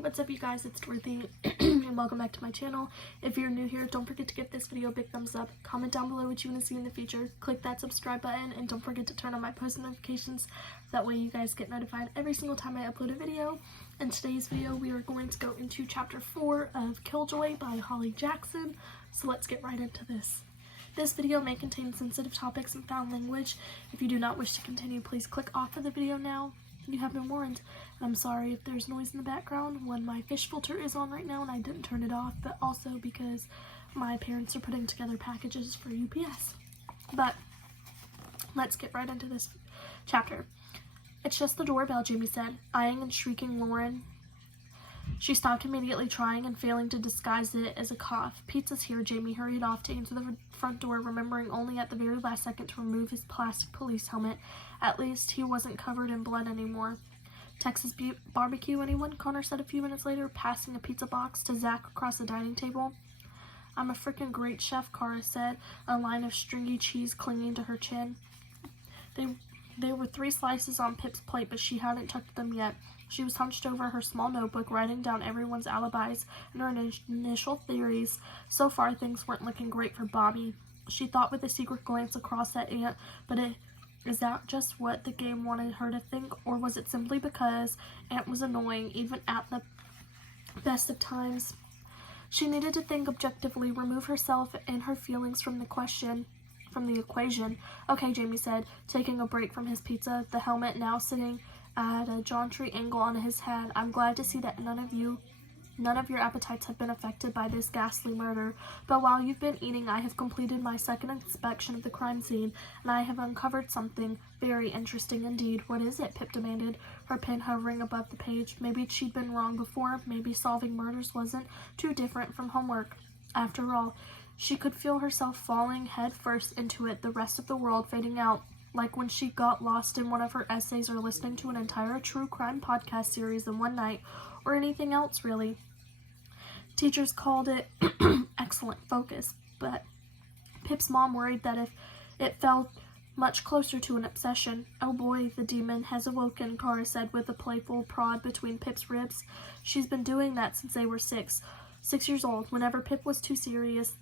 What's up you guys, it's Dorothy and welcome back to my channel. If you're new here, don't forget to give this video a big thumbs up, comment down below what you want to see in the future, click that subscribe button, and don't forget to turn on my post notifications. That way you guys get notified every single time I upload a video. In today's video we are going to go into chapter 4 of Killjoy by Holly Jackson, so let's get right into this. This video may contain sensitive topics and foul language. If you do not wish to continue, please click off of the video now. You have been warned. And I'm sorry if there's noise in the background when my fish filter is on right now and I didn't turn it off, but also because my parents are putting together packages for UPS. But let's get right into this chapter. It's just the doorbell, Jamie said, eyeing and shrieking Lauren. She stopped immediately, trying and failing to disguise it as a cough. Pizza's here. Jamie hurried off to answer the front door, remembering only at the very last second to remove his plastic police helmet. At least he wasn't covered in blood anymore. Texas barbecue, anyone? Connor said a few minutes later, passing a pizza box to Zach across the dining table. I'm a freaking great chef, Cara said, a line of stringy cheese clinging to her chin. There were 3 slices on Pip's plate, but she hadn't touched them yet. She was hunched over her small notebook, writing down everyone's alibis and her initial theories. So far, things weren't looking great for Bobby. She thought with a secret glance across at Aunt, but is that just what the game wanted her to think, or was it simply because Aunt was annoying, even at the best of times? She needed to think objectively, remove herself and her feelings from the equation. Okay, Jamie said, taking a break from his pizza, the helmet now sitting at a jaunty angle on his head. I'm glad to see that none of your appetites have been affected by this ghastly murder. But while you've been eating, I have completed my second inspection of the crime scene, and I have uncovered something very interesting indeed. What is it? Pip demanded, her pen hovering above the page. Maybe she'd been wrong before. Maybe solving murders wasn't too different from homework. After all, she could feel herself falling head first into it, the rest of the world fading out. Like when she got lost in one of her essays or listening to an entire true crime podcast series in one night, or anything else really. Teachers called it excellent focus, but Pip's mom worried that if it felt much closer to an obsession. Oh boy, the demon has awoken, Cara said with a playful prod between Pip's ribs. She's been doing that since they were 6 years old, whenever Pip was too serious.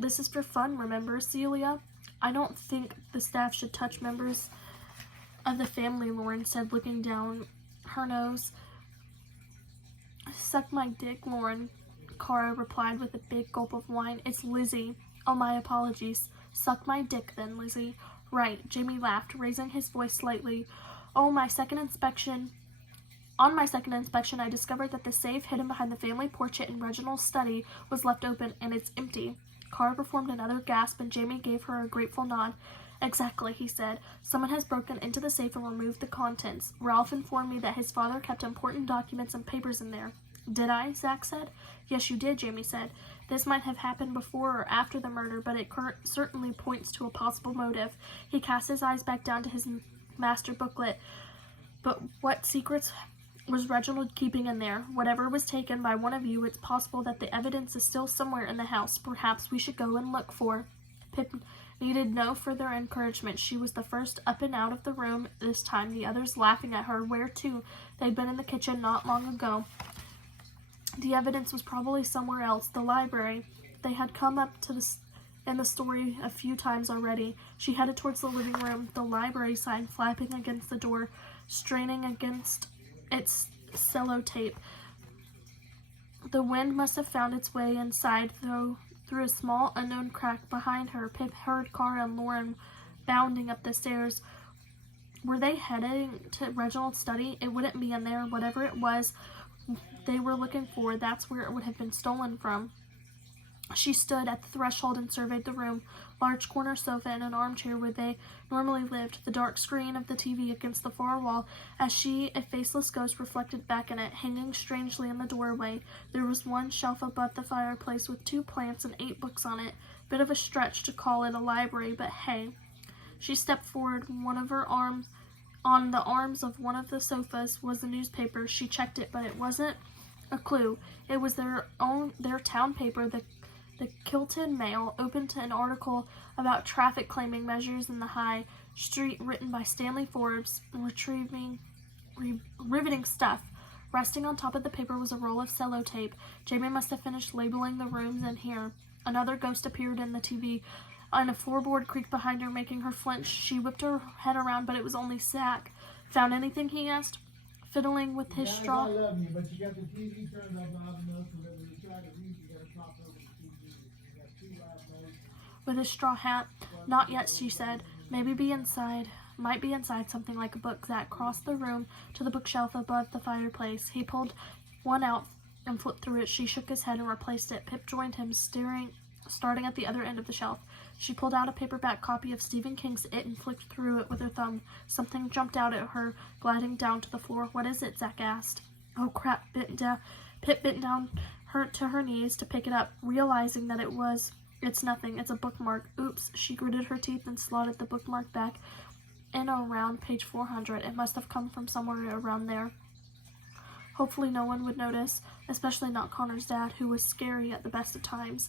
This is for fun, remember, Celia? I don't think the staff should touch members of the family, Lauren said, looking down her nose. Suck my dick, Lauren, Cara replied with a big gulp of wine. It's Lizzie. Oh, my apologies. Suck my dick then, Lizzie. Right, Jamie laughed, raising his voice slightly. On my second inspection, I discovered that the safe hidden behind the family portrait in Reginald's study was left open, and it's empty. Cara performed another gasp, and Jamie gave her a grateful nod. Exactly, he said. Someone has broken into the safe and removed the contents. Ralph informed me that his father kept important documents and papers in there. Did I? Zach said. Yes, you did, Jamie said. This might have happened before or after the murder, but it certainly points to a possible motive. He cast his eyes back down to his master booklet. But what secrets was Reginald keeping in there? Whatever was taken by one of you, it's possible that the evidence is still somewhere in the house. Perhaps we should go and look for. Pip needed no further encouragement. She was the first up and out of the room this time, the others laughing at her. Where to? They'd been in the kitchen not long ago. The evidence was probably somewhere else. The library. They had come up to in the story a few times already. She headed towards the living room, the library sign flapping against the door, straining against its sellotape. The wind must have found its way inside, though, through a small unknown crack behind her. Pip heard Cara and Lauren bounding up the stairs. Were they heading to Reginald's study? It wouldn't be in there. Whatever it was they were looking for, that's where it would have been stolen from. She stood at the threshold and surveyed the room. Large corner sofa and an armchair where they normally lived, the dark screen of the TV against the far wall, as she, a faceless ghost, reflected back in it, hanging strangely in the doorway. There was one shelf above the fireplace with 2 plants and 8 books on it. Bit of a stretch to call it a library, but hey. She stepped forward. On the arms of one of the sofas was a newspaper. She checked it, but it wasn't a clue. It was their town paper, the Kilton Mail, opened to an article about traffic calming measures in the High Street written by Stanley Forbes. Riveting stuff. Resting on top of the paper was a roll of sellotape. Jamie must have finished labeling the rooms in here. Another ghost appeared in the TV, and a floorboard creaked behind her, making her flinch. She whipped her head around, but it was only Zach. Found anything? He asked, fiddling with his straw. I love you, but you got the TV turned up loud enough so that when you try to read, you gotta talk over the TV. You got two loud noises. With his straw hat. Not yet, she said. Maybe be inside. Might be inside something like a book. Zach crossed the room to the bookshelf above the fireplace. He pulled one out and flipped through it. She shook his head and replaced it. Pip joined him, starting at the other end of the shelf. She pulled out a paperback copy of Stephen King's It and flicked through it with her thumb. Something jumped out at her, gliding down to the floor. What is it? Zach asked. Oh crap! Pip bent down to her knees to pick it up, realizing that it's nothing. It's a bookmark. Oops! She gritted her teeth and slotted the bookmark back in around page 400. It must have come from somewhere around there. Hopefully no one would notice, especially not Connor's dad, who was scary at the best of times.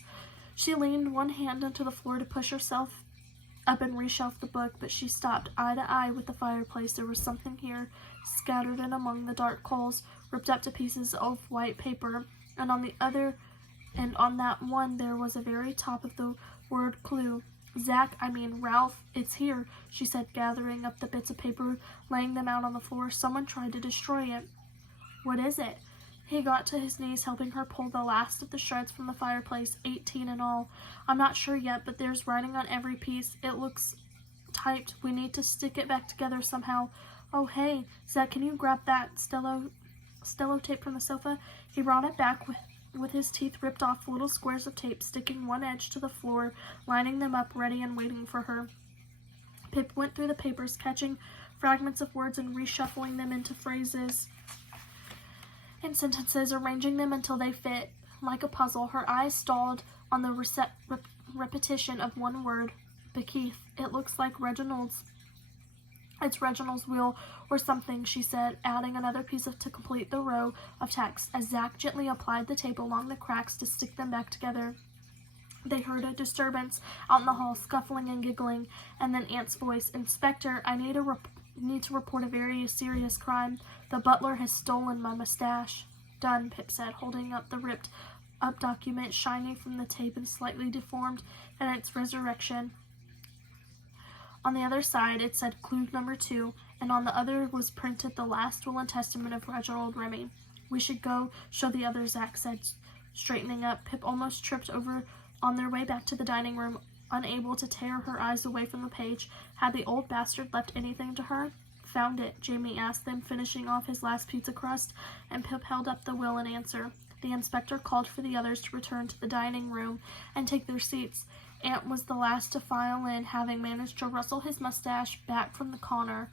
She leaned one hand into the floor to push herself up and reshelf the book, but she stopped eye to eye with the fireplace. There was something here, scattered in among the dark coals, ripped up to pieces of white paper, and on that one there was a very top of the word clue. Ralph, it's here, she said, gathering up the bits of paper, laying them out on the floor. Someone tried to destroy it. What is it? He got to his knees, helping her pull the last of the shreds from the fireplace, 18 in all. I'm not sure yet, but there's writing on every piece. It looks typed. We need to stick it back together somehow. Oh, hey, Zach, can you grab that stello tape from the sofa? He brought it back with his teeth ripped off little squares of tape, sticking one edge to the floor, lining them up, ready and waiting for her. Pip went through the papers, catching fragments of words and reshuffling them into phrases and sentences, arranging them until they fit like a puzzle. Her eyes stalled on the repetition of one word, Bekeith. It looks like Reginald's. It's Reginald's will or something, she said, adding another piece to complete the row of text as Zach gently applied the tape along the cracks to stick them back together. They heard a disturbance out in the hall, scuffling and giggling, and then Aunt's voice. Inspector, I need to report a very serious crime. The butler has stolen my mustache. Done, Pip said, holding up the ripped up document, shiny from the tape and slightly deformed in its resurrection. On the other side, it said clue number 2, and on the other was printed the last will and testament of Reginald Remy. We should go show the others, Zach said, straightening up. Pip almost tripped over on their way back to the dining room, unable to tear her eyes away from the page. Had the old bastard left anything to her? Found it, Jamie asked them, finishing off his last pizza crust, and Pip held up the will in answer. The inspector called for the others to return to the dining room and take their seats. Aunt was the last to file in, having managed to rustle his mustache back from the corner,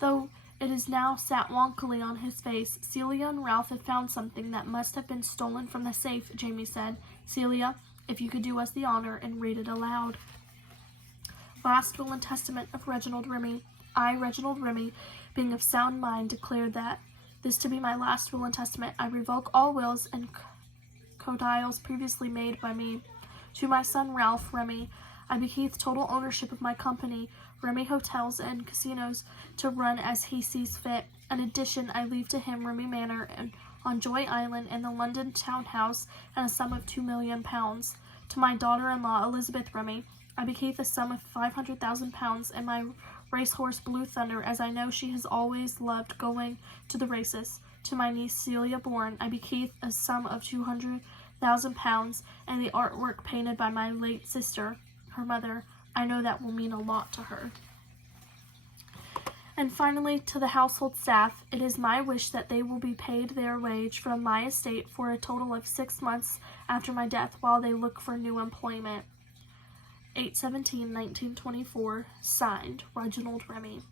though it is now sat wonkily on his face. Celia and Ralph had found something that must have been stolen from the safe, Jamie said. Celia, if you could do us the honor and read it aloud. Last will and testament of Reginald Remy. I, Reginald Remy, being of sound mind, declare that this to be my last will and testament. I revoke all wills and codicils previously made by me. To my son Ralph Remy, I bequeath total ownership of my company, Remy Hotels and Casinos, to run as he sees fit. In addition, I leave to him Remy Manor and on Joy Island and the London townhouse and a sum of £2 million. To my daughter-in-law Elizabeth Remy, I bequeath a sum of £500,000 and my racehorse Blue Thunder, as I know she has always loved going to the races. To my niece Celia Bourne, I bequeath a sum of £200,000 and the artwork painted by my late sister, her mother. I know that will mean a lot to her. And finally, to the household staff, it is my wish that they will be paid their wage from my estate for a total of 6 months after my death while they look for new employment. 8/17/1924, signed, Reginald Remy.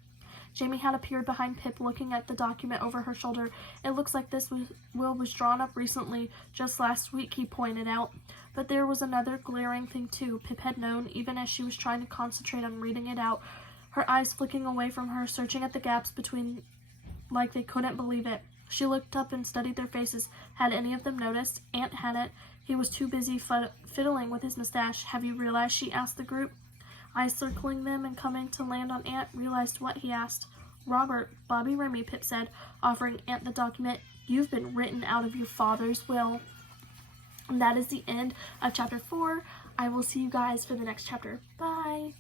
Jamie had appeared behind Pip, looking at the document over her shoulder. It looks like this will was drawn up recently, just last week, he pointed out. But there was another glaring thing too. Pip had known, even as she was trying to concentrate on reading it out, her eyes flicking away from her, searching at the gaps between like they couldn't believe it. She looked up and studied their faces. Had any of them noticed? Aunt hadn't. He was too busy fiddling with his mustache. Have you realized? She asked the group. Eyes circling them and coming to land on Aunt. Realized what? He asked. Robert, Bobby Remy, Pip said, offering Aunt the document. You've been written out of your Father's will. And that is the end of chapter 4. I will see you guys for the next chapter. Bye!